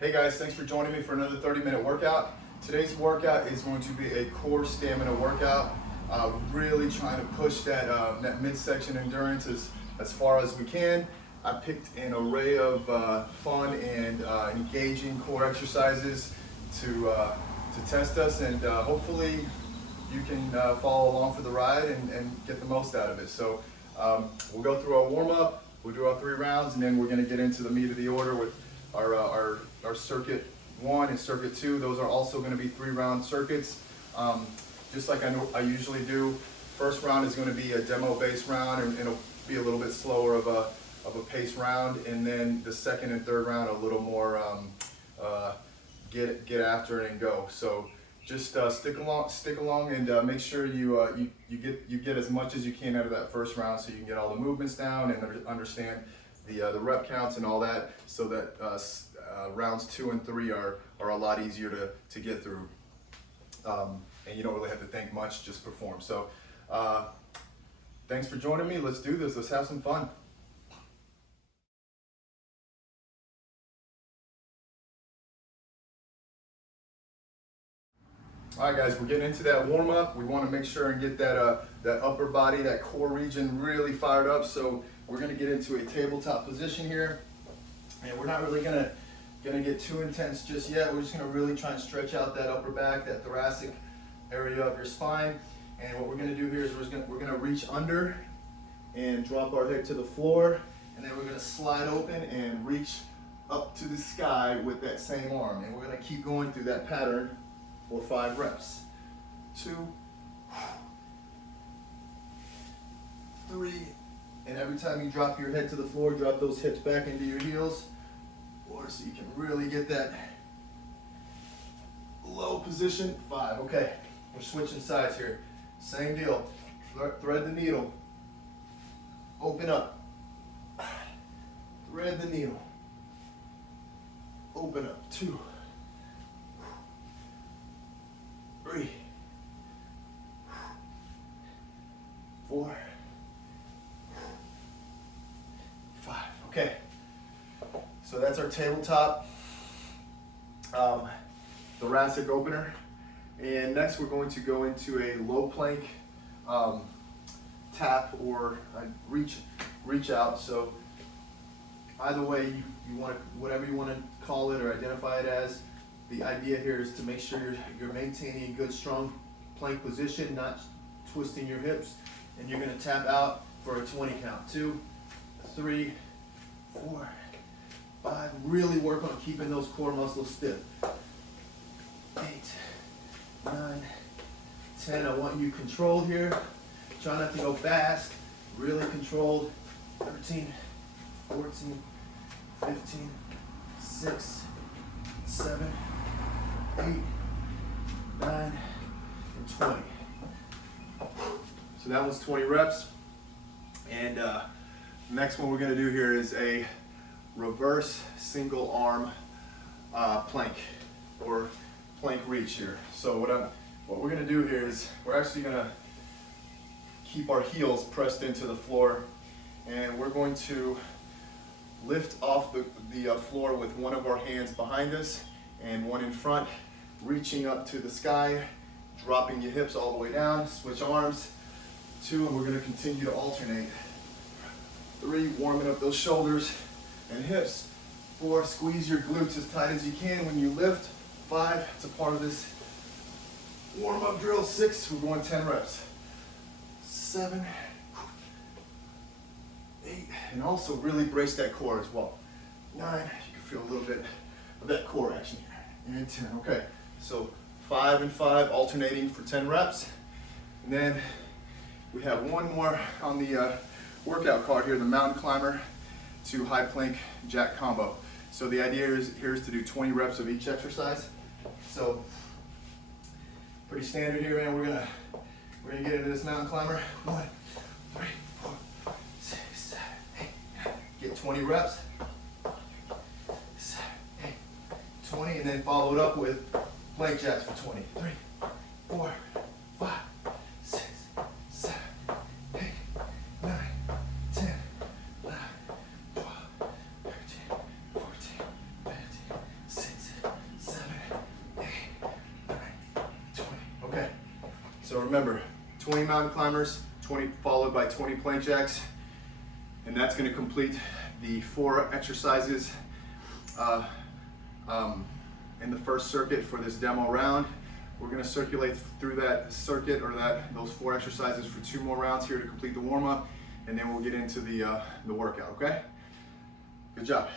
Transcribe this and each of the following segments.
Hey guys, thanks for joining me for another 30-minute workout. Today's workout is going to be a core stamina workout. Really trying to push that midsection endurance as far as we can. I picked an array of fun and engaging core exercises to test us, and hopefully you can follow along for the ride and get the most out of it. So we'll go through our warm-up, we'll do our 3 rounds, and then we're going to get into the meat of the order with our circuit 1 and circuit 2. Those are also going to be 3-round circuits. Just like I usually do, first round is going to be a demo base round, and it'll be a little bit slower of a pace round, and then the second and third round a little more get after it and go. So just stick along, and make sure you get as much as you can out of that first round, so you can get all the movements down and understand the rep counts and all that, so that rounds 2 and 3 are a lot easier to get through, and you don't really have to think much, just perform. So thanks for joining me. Let's do this. Let's have some fun. All right, guys, we're getting into that warm-up. We want to make sure and get that upper body, that core region really fired up. So we're going to get into a tabletop position here, and we're not really going to get too intense just yet. We're just going to really try and stretch out that upper back, that thoracic area of your spine. And what we're going to do here is we're going to reach under and drop our head to the floor, and then we're going to slide open and reach up to the sky with that same arm. And we're going to keep going through that pattern for 5 reps. 2, 3, and every time you drop your head to the floor, drop those hips back into your heels, or so you can really get that low position. 5. Okay, we're switching sides here. Same deal. Thread the needle. Open up. Thread the needle. Open up. 2, 3, 4, 5. Okay, so that's our tabletop thoracic opener. And next we're going to go into a low plank tap or reach out. So either way you want to, whatever you want to call it or identify it as, the idea here is to make sure you're maintaining a good strong plank position, not twisting your hips, and you're going to tap out for a 20 count. 2, 3, 4, 5. Really work on keeping those core muscles stiff. 8, 9, 10. I want you controlled here. Try not to go fast. Really controlled. 13, 14, 15, 6, 7, 8, 9, and 20. So that was 20 reps. And next one we're going to do here is a reverse single arm plank, or plank reach here. So what we're going to do here is we're actually going to keep our heels pressed into the floor, and we're going to lift off the floor with one of our hands behind us and one in front, reaching up to the sky, dropping your hips all the way down. Switch arms. 2, and we're going to continue to alternate. 3, warming up those shoulders and hips. 4, squeeze your glutes as tight as you can when you lift. 5, it's a part of this warm-up drill. 6, we're going 10 reps. 7, 8, and also really brace that core as well. 9, you can feel a little bit of that core action here. And 10, okay. So 5 and 5, alternating for 10 reps. And then we have one more on the workout card here, the mountain climber to high plank jack combo. So the idea here is to do 20 reps of each exercise. So pretty standard here, man. We're gonna get into this mountain climber. 1, 3, 4, 6, 7, 8, 9. Get 20 reps. 7, 8, 20, and then follow it up with plank jacks for 20. 3, 4, 5, 6, 7, 8, 9, 10, 11, 12, 13, 14, 15, 16, remember, 20 mountain climbers, 20 followed by 20 plank jacks, and that's going to complete the 4 exercises in the first circuit for this demo round. We're going to circulate through that circuit or those 4 exercises for 2 more rounds here to complete the warm-up, and then we'll get into the workout. Okay? Good job.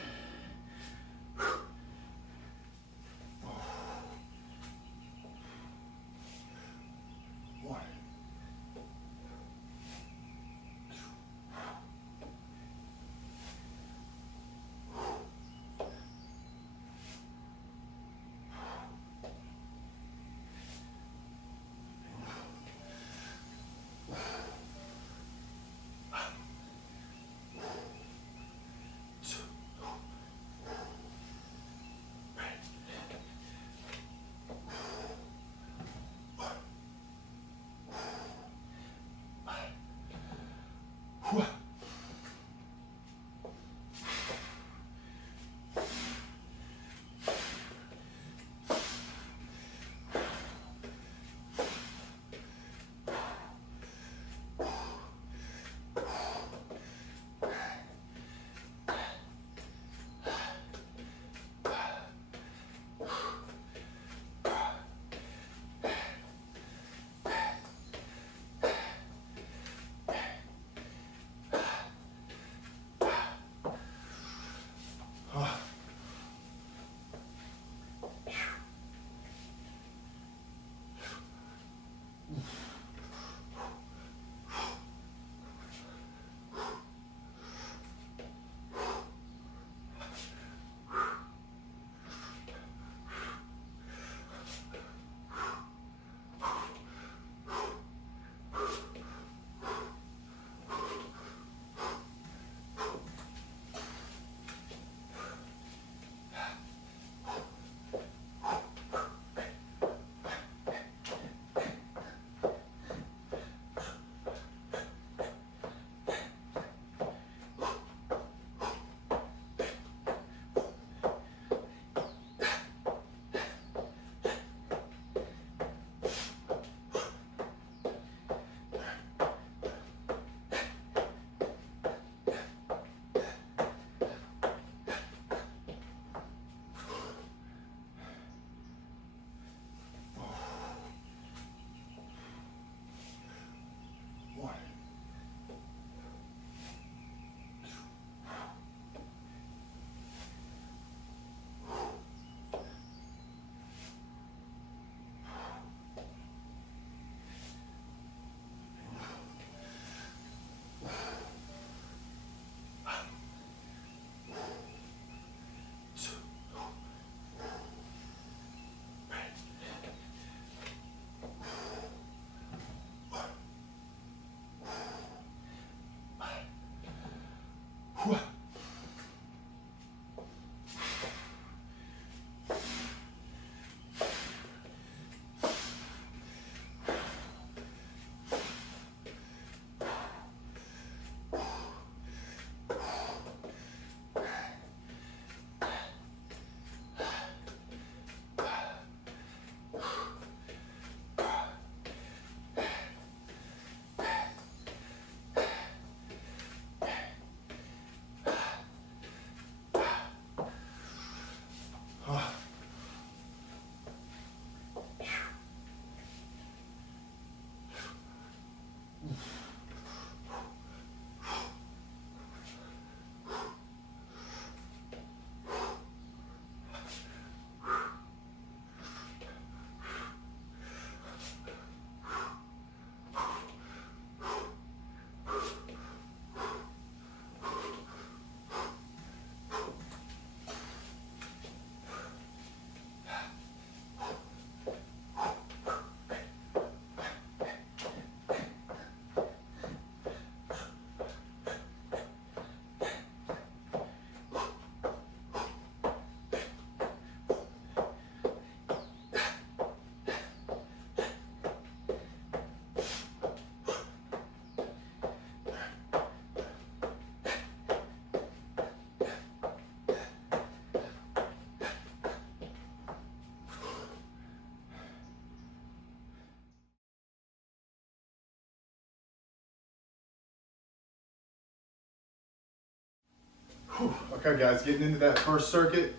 Okay guys, getting into that first circuit,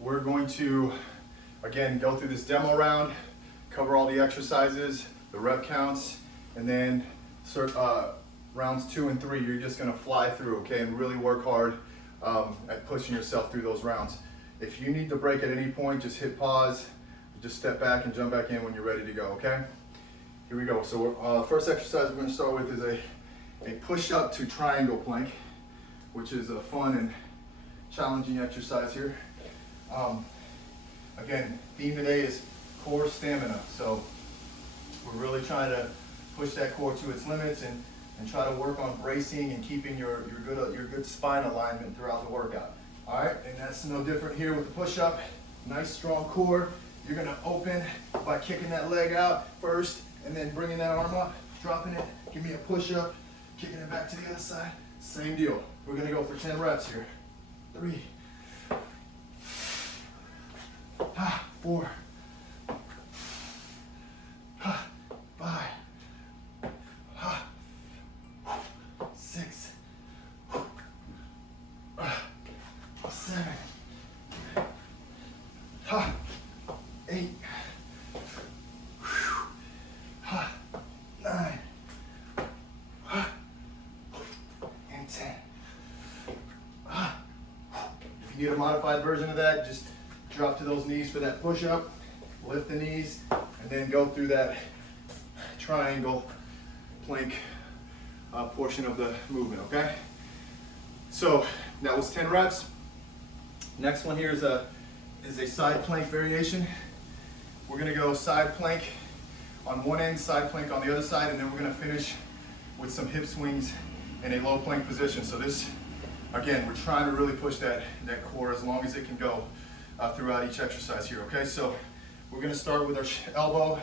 we're going to, again, go through this demo round, cover all the exercises, the rep counts, and then rounds 2 and 3, you're just gonna fly through, okay, and really work hard at pushing yourself through those rounds. If you need to break at any point, just hit pause, just step back and jump back in when you're ready to go, okay? Here we go. So first exercise we're gonna start with is a push-up to triangle plank, which is a fun and challenging exercise here. Again, theme today is core stamina. So we're really trying to push that core to its limits and try to work on bracing and keeping your good spine alignment throughout the workout. All right, and that's no different here with the push-up. Nice strong core. You're gonna open by kicking that leg out first and then bringing that arm up, dropping it, give me a push-up, kicking it back to the other side. Same deal. We're gonna go for 10 reps here. 3, 4, 5, 6, 7, 8, 9, and 10. If you need a modified version of that, just drop to those knees for that push-up, lift the knees, and then go through that triangle plank portion of the movement, okay? So that was 10 reps. Next one here is a side plank variation. We're gonna go side plank on one end, side plank on the other side, and then we're gonna finish with some hip swings in a low plank position. So this, again, we're trying to really push that core as long as it can go throughout each exercise here, okay? So we're gonna start with our elbow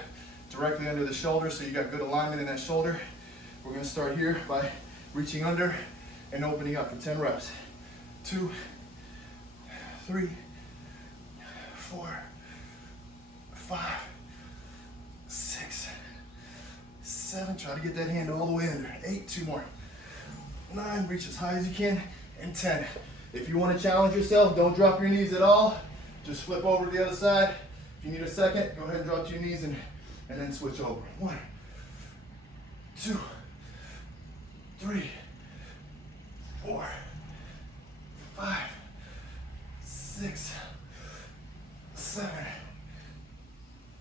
directly under the shoulder, so you got good alignment in that shoulder. We're gonna start here by reaching under and opening up for 10 reps. 2, 3, 4, 5, 6, 7, try to get that hand all the way under. 8, 2 more. 9, reach as high as you can, and 10. If you want to challenge yourself, don't drop your knees at all. Just flip over to the other side. If you need a second, go ahead and drop to your knees and then switch over. 1, 2, 3, 4, 5, 6, 7,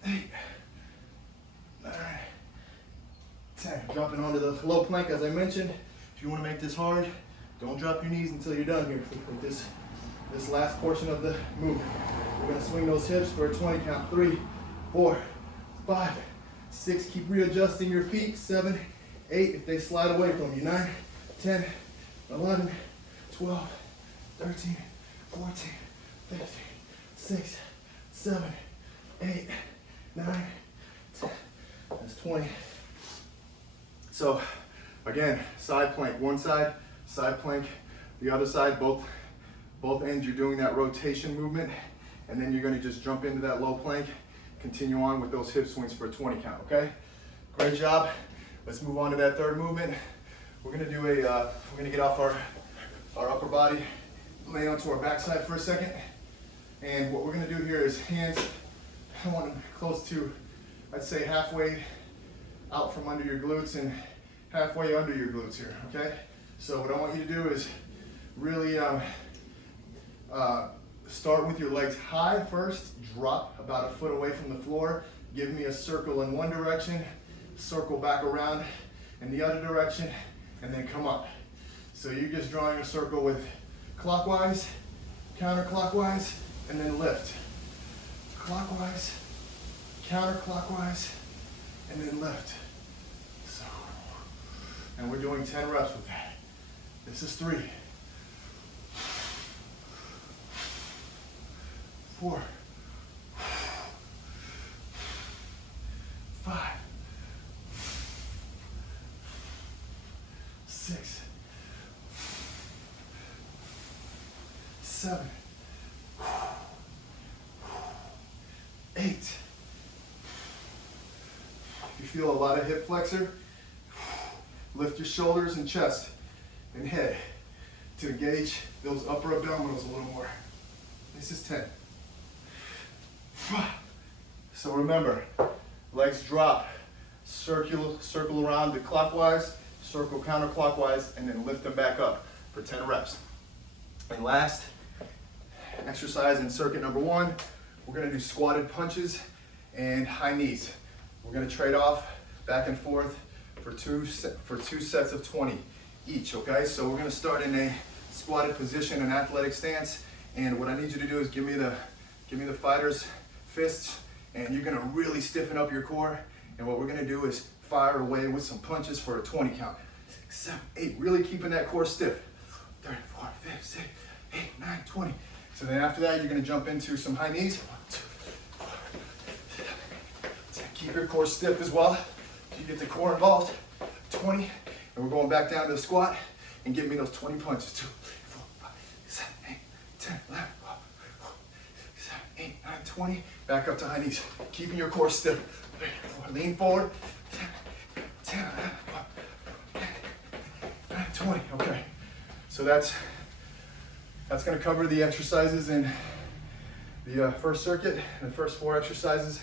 8, 9, 10. Dropping onto the low plank as I mentioned. If you want to make this hard, don't drop your knees until you're done here with this last portion of the movement. We're going to swing those hips for a 20 count. 3, 4, 5, 6. Keep readjusting your feet. 7, 8 if they slide away from you. 9, 10, 11, 12, 13, 14, 15, 16, 17, 8, 9, 10. That's 20. So again, side plank, one side plank, the other side, both ends you're doing that rotation movement, and then you're gonna just jump into that low plank, continue on with those hip swings for a 20 count, okay? Great job. Let's move on to that third movement. We're gonna do we're gonna get off our upper body, lay onto our backside for a second. And what we're gonna do here is hands, I want them close to, I'd say halfway out from under your glutes and halfway under your glutes here, okay? So what I want you to do is really start with your legs high first, drop about a foot away from the floor, give me a circle in one direction, circle back around in the other direction, and then come up. So you're just drawing a circle with clockwise, counterclockwise, and then lift. Clockwise, counterclockwise, and then lift. So, and we're doing 10 reps with that. This is 3, 4, 5, 6, 7, 8. If you feel a lot of hip flexor, lift your shoulders and chest and head. to engage those upper abdominals a little more. This is 10. So remember, legs drop, circle around the clockwise, circle counterclockwise, and then lift them back up for 10 reps. And last exercise in circuit number 1, we're gonna do squatted punches and high knees. We're gonna trade off back and forth for two sets of 20 each, okay? So we're gonna start in a squatted position, an athletic stance, and what I need you to do is give me the fighter's fists, and you're gonna really stiffen up your core, and what we're gonna do is fire away with some punches for a 20 count. 6, 7, 8, really keeping that core stiff. 3, 4, 5, 6, 8, 9, 20. So then after that, you're gonna jump into some high knees. 1, 2, 4, 10. Keep your core stiff as well. You get the core involved. 20, and we're going back down to the squat and give me those 20 punches. 2, 3, 4, 5, 7, 8, 10, 11, 12, 7, 8, 9, 20. Back up to high knees. Keeping your core stiff. 3, 4, lean forward. 10, 11, 12, 9, 20. Okay. So that's going to cover the exercises in the first circuit, the first 4 exercises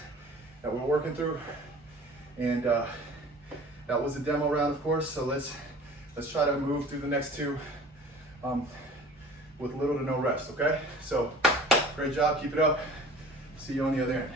that we're working through. And that was a demo round, of course, so let's try to move through the next 2 with little to no rest, okay? So, great job, keep it up. See you on the other end.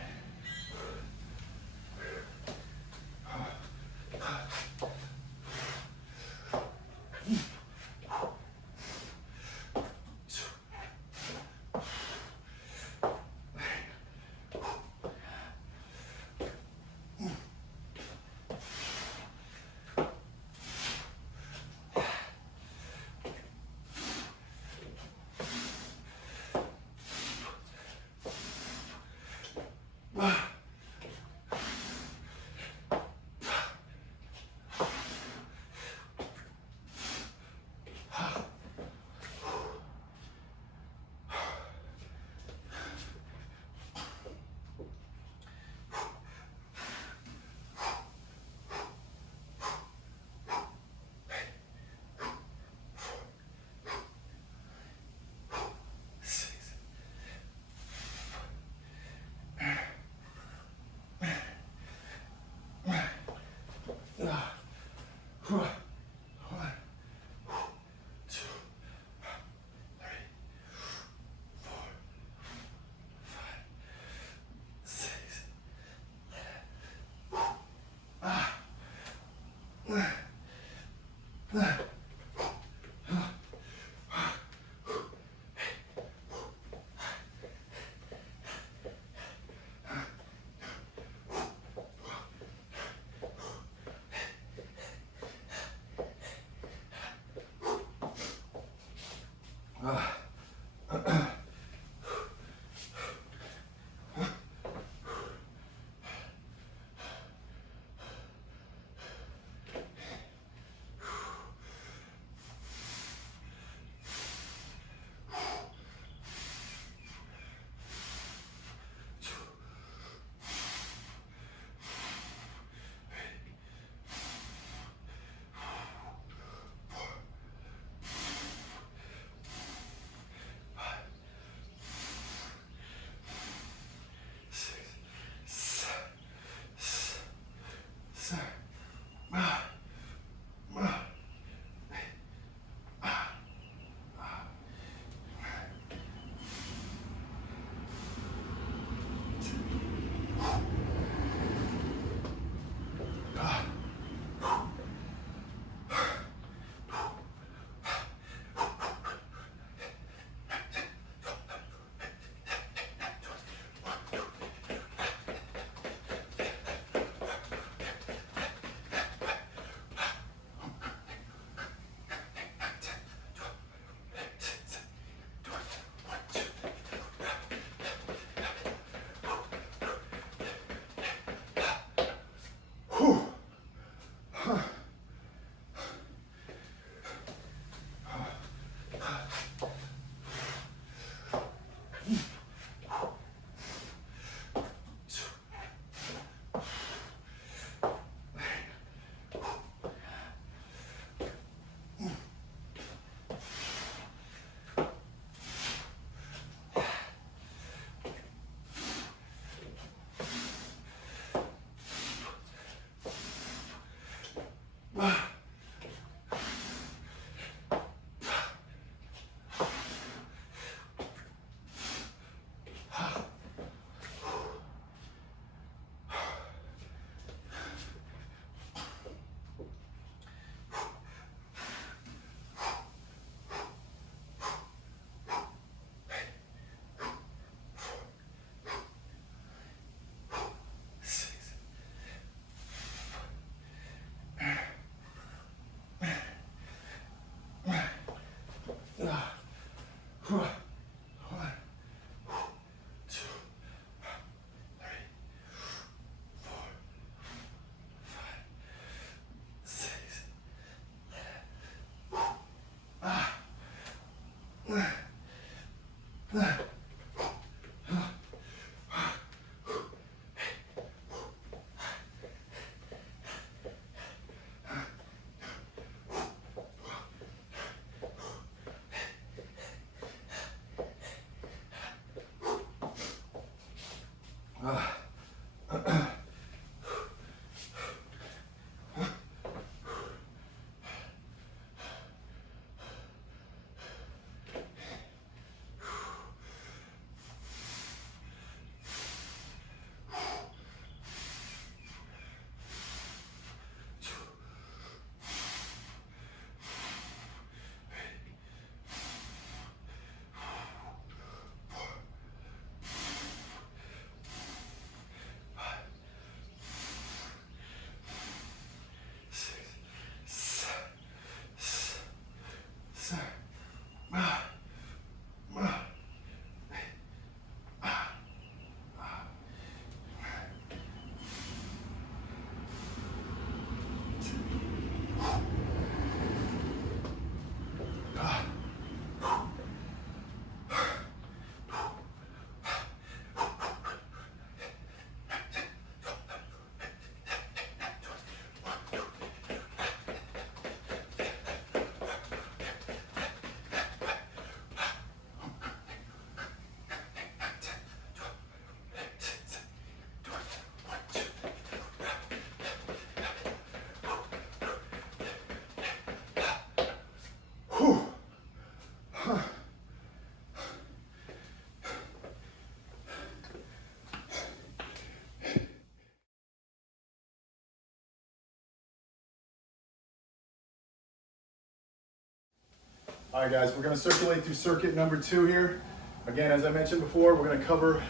All right, guys, we're going to circulate through circuit number 2 here. Again, as I mentioned before, we're going to cover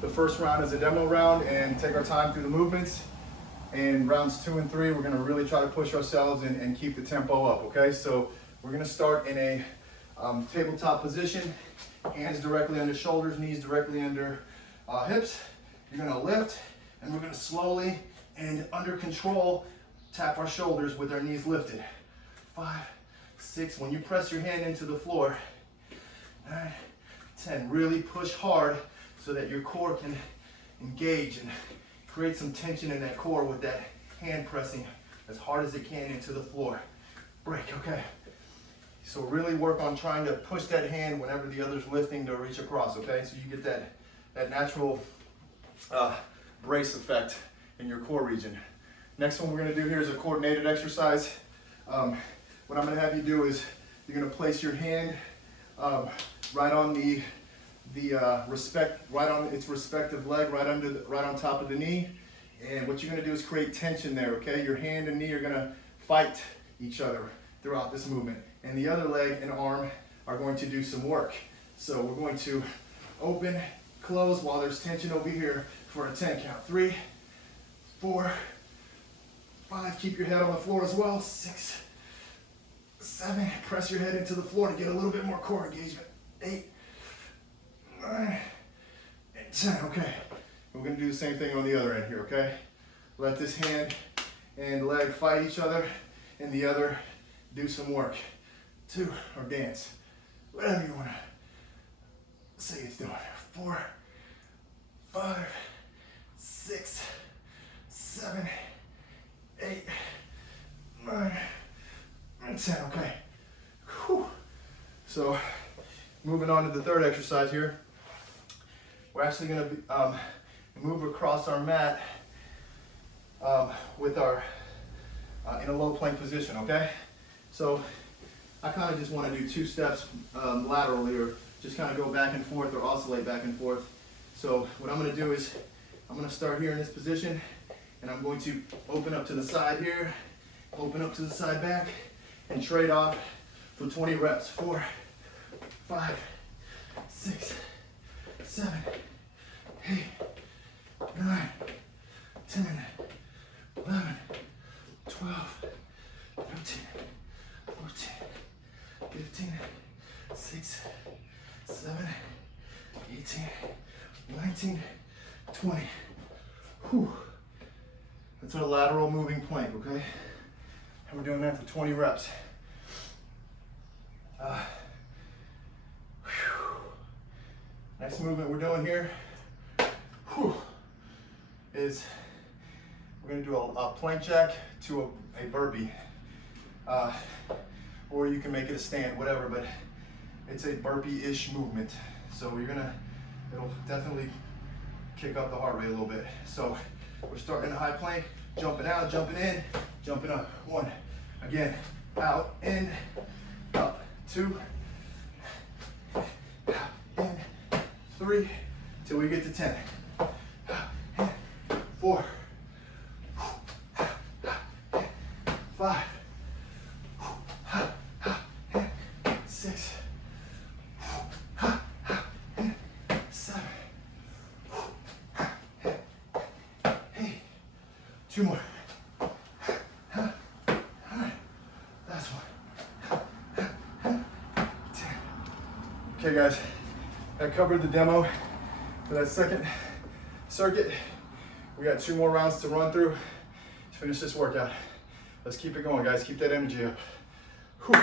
the first round as a demo round and take our time through the movements. And rounds 2 and 3, we're going to really try to push ourselves and keep the tempo up, okay? So we're going to start in a tabletop position, hands directly under shoulders, knees directly under hips. You're going to lift, and we're going to slowly and under control tap our shoulders with our knees lifted. 5, 6, when you press your hand into the floor. 9, 10, really push hard so that your core can engage and create some tension in that core with that hand pressing as hard as it can into the floor. Break, okay. So really work on trying to push that hand whenever the other's lifting to reach across, okay? So you get that natural brace effect in your core region. Next one we're gonna do here is a coordinated exercise. What I'm going to have you do is you're going to place your hand right on right on its respective leg, right on top of the knee. And what you're going to do is create tension there, okay? Your hand and knee are going to fight each other throughout this movement. And the other leg and arm are going to do some work. So we're going to open, close while there's tension over here for a 10 count. 3, 4, 5, keep your head on the floor as well. 6, 7, press your head into the floor to get a little bit more core engagement. 8, 9, and 10, okay. We're gonna do the same thing on the other end here, okay? Let this hand and leg fight each other and the other do some work. 2, or dance, whatever you wanna say it's doing. 4, 5, 6, 7, 8, 9, and 10, okay. Whew. So, moving on to the third exercise here. We're actually gonna move across our mat with our, in a low plank position, okay? So, I kind of just wanna do 2 steps laterally, or just kind of go back and forth or oscillate back and forth. So, what I'm gonna do is, I'm gonna start here in this position, and I'm going to open up to the side here, open up to the side back, and trade off for 20 reps. 4, 5, 6, 7, 8, 9, 10, 11, 12, 13, 14, 15, 16, 17, 18, 19, 20. Whew. That's our lateral moving plank, okay? And we're doing that for 20 reps. Next movement we're doing here is we're gonna do a plank jack to a burpee. Or you can make it a stand, whatever, but it's a burpee-ish movement. So it'll definitely kick up the heart rate a little bit. So we're starting in a high plank, jumping out, jumping in, jumping up. 1, again, out, in, up, 2, out, in, 3, till we get to 10. 4, 5, 6, 7, 8, 2 more. All right, last one. 10. Okay guys, I covered the demo for that second circuit. We got 2 more rounds to run through to finish this workout. Let's keep it going, guys. Keep that energy up. Whew.